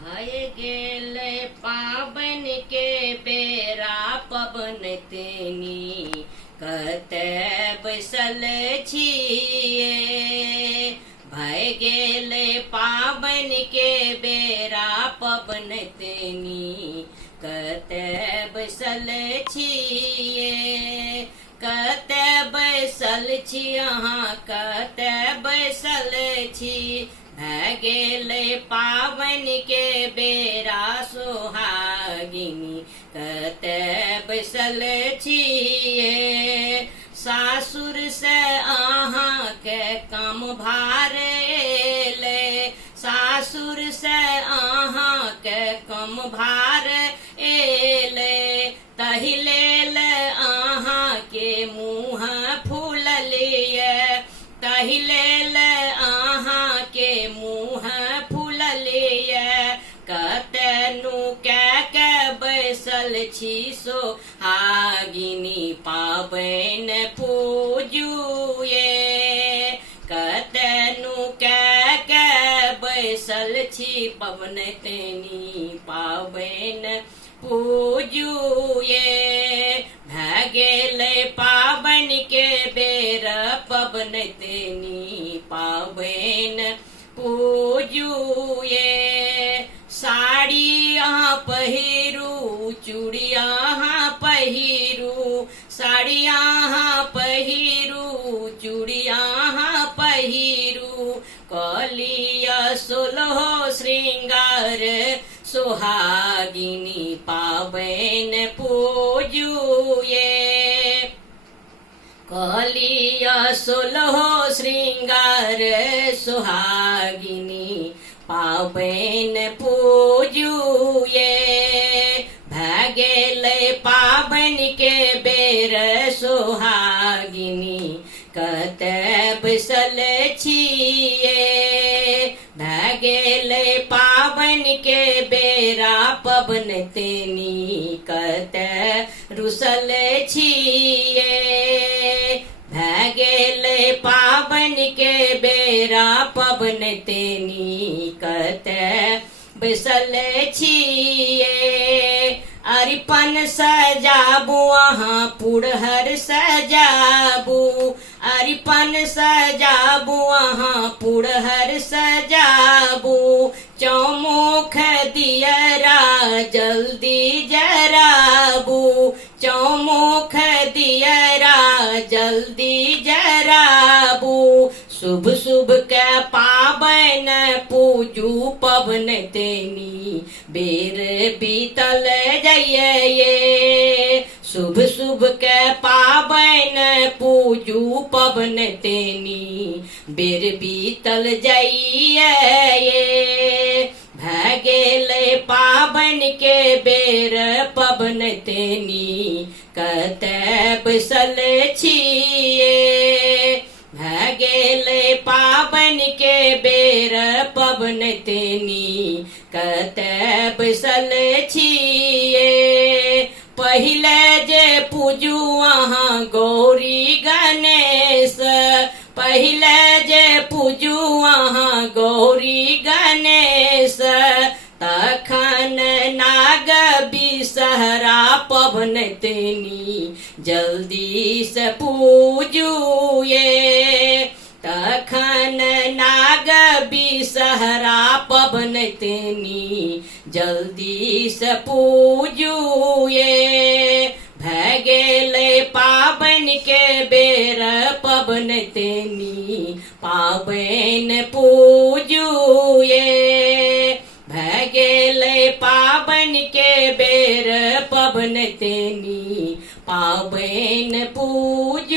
भय गेल पाबन के बेरा पवन तेनी कते बैसल छिए। भय गेल पाबन के बेरा पवन तेनी कते बैसल छिए। कते बैसल छी अहाँ कते बैसल छी। भय गेल पावन के बेरा सोहागिनी कते बैसल छिए। सासुर से अहाँ के कम भार एले। सासुर से अहाँ के कम भार एले। तहि लेल अहाँ के मुँह फूललिए। तहि लेल अहाँ के मुँह फूललिए। कतेनु के बैसल छी सोहागिनी पाबन पूजुए। कतेनु के बैसल छी पवन तेनी पाबन पूजुए। भय गेल पाबन के बेर पवन तेनी पाबन पूजुए। साड़ी अहाँ पहिरू चूड़िया अहाँ पहिरू। साड़ी अहाँ पहिरू चूड़िया अहाँ पहिरू। कलिया सोलहो श्रृंगार सोहागिनी पाबन पूजुए। कलिया सोलहो श्रृंगार सोहागिनी पाबन पूजुए। भय गेल पाबन के बेर सोहागिनी कते बैसल छिए। भय गेल पाबन के बेरा पवन तेनी कते रुसल छिए। भय गेल पाबन के बेरा पवन तेनी कते बैसल छिए। अरिपन सजाबू अहाँ पुरहर सजाबू। अरिपन सजाबू अहाँ पुरहर सजाबू। चौमुख दियरा जल्दी जराबू। चौमुख दियरा जल्दी जराबू। शुभ शुभ के पाबन पूजू पवन तेनी बेर बीतल जइये। शुभ शुभ के पाबन पूजू पवन तेनी बेर बीतल जाइए। भय गेल पाबन के बेर पवन तेनी कते बैसल छिए। भय गेल पाबन के बेर पवन तेनी कते बैसल छिए। पहिले जे पूजू अहाँ गौरी गणेश। पहिले जे पूजू अहाँ गौरी गणेश। तखन नाग बिसहरा पवन तेनी जल्दी से पूजुए। तखन नाग बिसहरा पवन तेनी जल्दी से पूजुए। भय गेल पाबन के बेर पवन तेनी पाबन पूजुए। भय गेल पाबन के बेर पवन तेनी पाबन पूज